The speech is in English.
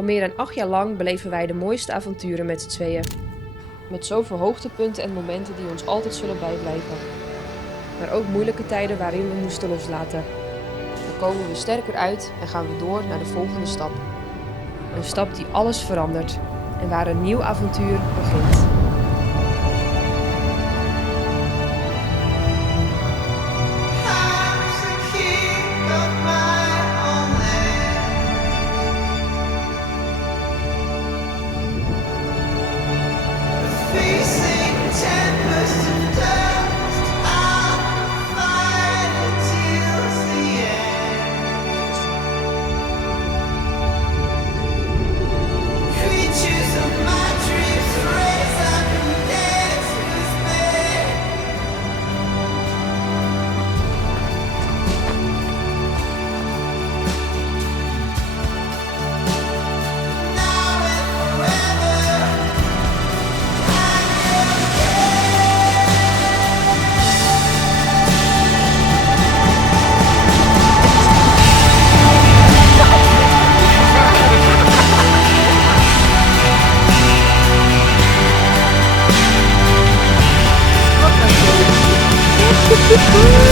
Al meer dan 8 jaar lang beleven wij de mooiste avonturen met z'n tweeën. Met zoveel hoogtepunten en momenten die ons altijd zullen bijblijven. Maar ook moeilijke tijden waarin we moesten loslaten. Dan komen we sterker uit en gaan we door naar de volgende stap. Een stap die alles verandert en waar een nieuw avontuur begint. Woo!